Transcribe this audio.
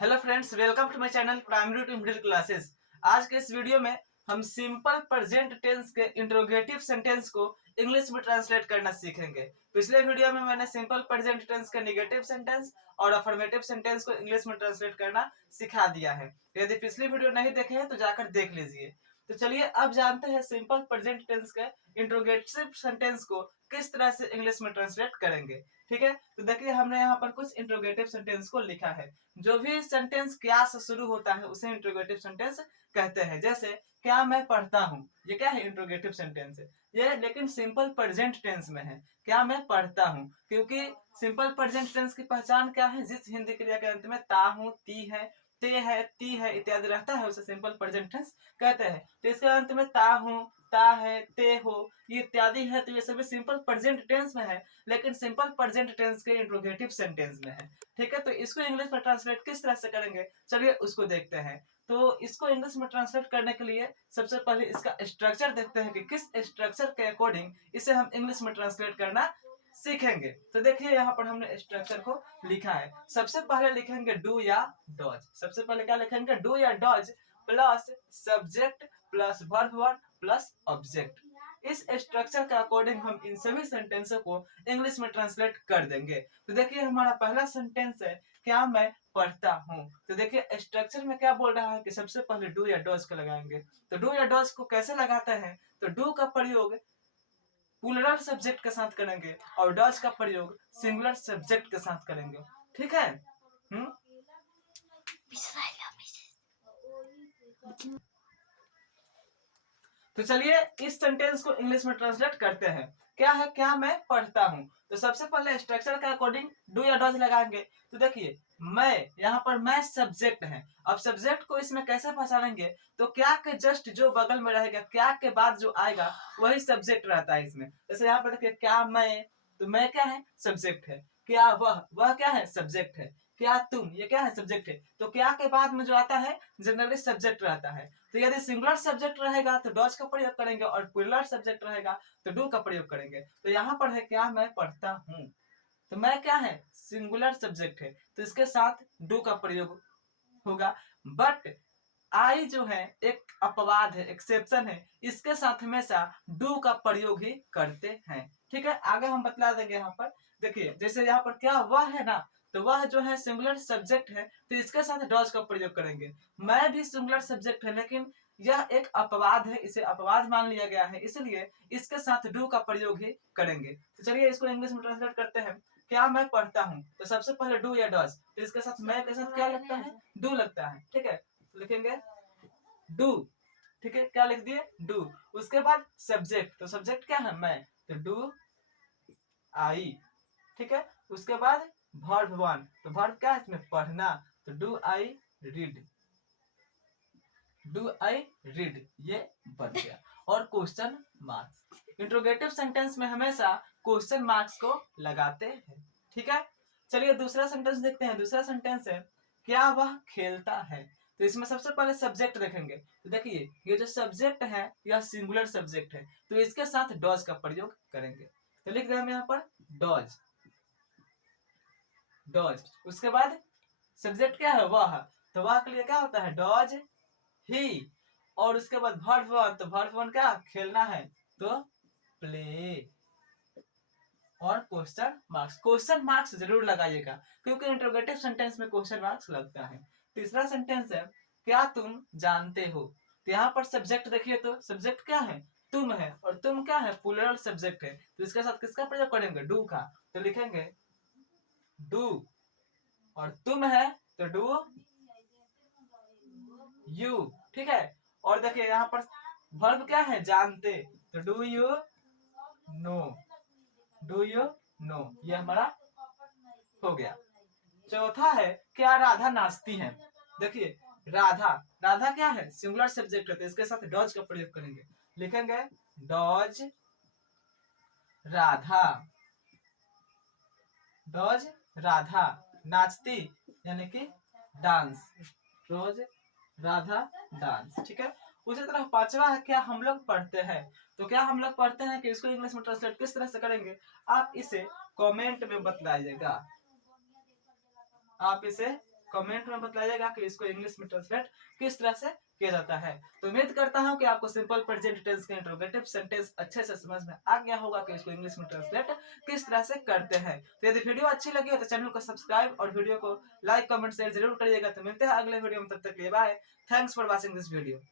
Hello friends, welcome to my channel primary to middle classes. आज के इस video में हम सिंपल प्रेजेंट टेंस के इंट्रोगेटिव सेंटेंस को इंग्लिश में ट्रांसलेट करना सीखेंगे। पिछले वीडियो में मैंने सिंपल प्रेजेंट टेंस का नेगेटिव सेंटेंस और अफर्मेटिव सेंटेंस को इंग्लिश में ट्रांसलेट करना सिखा दिया है। यदि पिछली वीडियो नहीं देखे हैं तो जाकर देख लीजिए। तो चलिए अब जानते हैं सिंपल प्रेजेंट टेंस के इंट्रोगेटिव सेंटेंस को किस तरह से इंग्लिश में ट्रांसलेट करेंगे। ठीक है, तो देखिए हमने यहाँ पर कुछ इंट्रोगेटिव सेंटेंस को लिखा है। जो भी सेंटेंस क्या से शुरू होता है उसे इंट्रोगेटिव सेंटेंस कहते हैं। जैसे क्या मैं पढ़ता हूँ, ये क्या है? इंट्रोगेटिव सेंटेंस है ये, लेकिन सिंपल प्रेजेंट टेंस में है। क्या मैं पढ़ता हूँ, क्योंकि सिंपल प्रेजेंट टेंस की पहचान क्या है? जिस हिंदी क्रिया के अंत में ता हूँ, ती है, ते है, ती है इत्यादि रहता है उसे सिंपल प्रेजेंट टेंस कहते हैं। तो इसके अंत में ता हूँ, ता है, ते हो, ये इत्यादि है, तो ये सभी सिंपल प्रेजेंट टेंस में है, लेकिन सिंपल प्रेजेंट टेंस के इंट्रोगेटिव सेंटेंस में है। ठीक है, तो इसको इंग्लिश में ट्रांसलेट किस तरह से करेंगे, चलिए उसको देखते हैं। तो इसको इंग्लिश में ट्रांसलेट करने के लिए सबसे पहले इसका स्ट्रक्चर देखते हैं कि किस स्ट्रक्चर के अकॉर्डिंग इसे हम इंग्लिश में ट्रांसलेट करना सीखेंगे। तो देखिए यहाँ पर हमने स्ट्रक्चर को लिखा है। सबसे पहले लिखेंगे डू या डॉज। सबसे पहले क्या लिखेंगे? डू या does plus subject plus verb one plus object. इस स्ट्रक्चर के अकॉर्डिंग हम इन सभी सेंटेंसों को इंग्लिश में ट्रांसलेट कर देंगे। तो देखिए हमारा पहला सेंटेंस है क्या मैं पढ़ता हूँ। तो देखिए स्ट्रक्चर में क्या बोल रहा है कि सबसे पहले डू या डॉज को लगाएंगे। तो डू या डॉज को कैसे लगाते हैं? तो डू का प्रयोग प्लूरल सब्जेक्ट के साथ करेंगे और डॉज का प्रयोग सिंगुलर सब्जेक्ट के साथ करेंगे। ठीक है। तो चलिए इस सेंटेंस को इंग्लिश में ट्रांसलेट करते हैं। क्या है? क्या मैं पढ़ता हूँ। तो सबसे पहले स्ट्रक्चर के अकॉर्डिंग डू या डॉज लगाएंगे। तो देखिए मैं, यहाँ पर मैं सब्जेक्ट है। अब सब्जेक्ट को इसमें कैसे पहचानेंगे? तो क्या के जस्ट जो बगल में रहेगा, क्या के बाद जो आएगा वही सब्जेक्ट रहता है इसमें। जैसे यहाँ पर देखिए क्या मैं, तो मैं क्या है? सब्जेक्ट है। क्या वह क्या है? सब्जेक्ट है। क्या तुम, ये क्या है? सब्जेक्ट है। तो क्या के बाद में जो आता है जनरली सब्जेक्ट रहता है। तो यदि सिंगुलर सब्जेक्ट रहेगा तो डॉज का प्रयोग करेंगे और प्लूरल सब्जेक्ट रहेगा तो डू का प्रयोग करेंगे। तो यहाँ पर है क्या मैं पढ़ता हूँ। तो मैं क्या है? सिंगुलर सब्जेक्ट है, तो इसके साथ डू का प्रयोग होगा। बट आई जो है एक अपवाद है, एक्सेप्शन है, इसके साथ हमेशा डू का प्रयोग ही करते हैं। ठीक है, आगे हम बतला देंगे। यहाँ पर देखिए जैसे यहाँ पर क्या वह है ना, तो वह जो है सिंगुलर सब्जेक्ट है, तो इसके साथ डॉज का प्रयोग करेंगे। मैं भी सिंगुलर सब्जेक्ट है, लेकिन यह एक अपवाद है, इसे अपवाद मान लिया गया है, इसलिए इसके साथ डू का प्रयोग ही करेंगे। तो चलिए इसको इंग्लिश में ट्रांसलेट करते हैं। क्या मैं पढ़ता हूँ, तो सबसे पहले डू या डॉज, तो इसके साथ मैं के साथ क्या लगता है? डू लगता है। ठीक है, तो लिखेंगे डू। ठीक है, क्या लिख दिए? डू। उसके बाद सब्जेक्ट, तो सब्जेक्ट क्या है? मैं, तो डू आई। ठीक है, उसके बाद वर्ब वन, तो वर्ब क्या है इसमें? पढ़ना, तो do I read. Do I read, ये बन गया। और क्वेश्चन मार्क्स, इंट्रोगेटिव सेंटेंस में हमेशा क्वेश्चन मार्क्स को लगाते हैं। ठीक है, चलिए दूसरा सेंटेंस देखते हैं। दूसरा सेंटेंस है क्या वह खेलता है। तो इसमें सबसे पहले सब्जेक्ट देखेंगे। तो देखिए ये जो सब्जेक्ट है यह सिंगुलर सब्जेक्ट है, तो इसके साथ डॉज का प्रयोग करेंगे। तो लिख रहे हैं हम यहाँ पर डॉज, डॉज। उसके बाद सब्जेक्ट क्या है? वह, तो वह के लिए क्या होता है? डॉज ही। और उसके बाद वर्ब वन, तो वर्ब वन क्या? खेलना है, तो प्ले। और क्वेश्चन मार्क्स, क्वेश्चन मार्क्स जरूर लगाइएगा क्योंकि इंट्रोगेटिव सेंटेंस में क्वेश्चन मार्क्स लगता है। तीसरा सेंटेंस है क्या तुम जानते हो। तो यहाँ पर सब्जेक्ट देखिए, तो सब्जेक्ट क्या है? तुम है, और तुम क्या है? प्लूरल सब्जेक्ट है, तो इसके साथ किसका प्रयोग करेंगे? डू का। तो लिखेंगे डू, और तुम है तो डू यू। ठीक है, और देखिए यहाँ पर वर्ब क्या है? जानते, तो do you know, do you know, ये हमारा हो गया। चौथा है क्या राधा नाचती है। देखिए राधा, राधा क्या है? सिंगुलर सब्जेक्ट है, तो इसके साथ डॉज का प्रयोग करेंगे। लिखेंगे डॉज राधा, डॉज राधा, नाचती यानी कि डांस, रोज राधा डांस। ठीक है, उसी तरह पांचवा है क्या हम लोग पढ़ते हैं। तो क्या हम लोग पढ़ते हैं कि इसको इंग्लिश में ट्रांसलेट किस तरह से करेंगे, आप इसे कमेंट में बतलाइएगा। आप इसे कमेंट में बताइएगा कि इसको इंग्लिश में ट्रांसलेट किस तरह से किया जाता है। तो उम्मीद करता हूं कि आपको सिंपल प्रेजेंट टेंस के इंट्रोगेटिव सेंटेंस अच्छे से समझ में आ गया होगा कि इसको इंग्लिश में ट्रांसलेट किस तरह से करते हैं। तो यदि वीडियो अच्छी लगी हो तो चैनल को सब्सक्राइब और वीडियो को लाइक कमेंट शेयर जरूर करिएगा। तो मिलते हैं अगले वीडियो में, तब तक के लिए bye. Thanks for watching this video.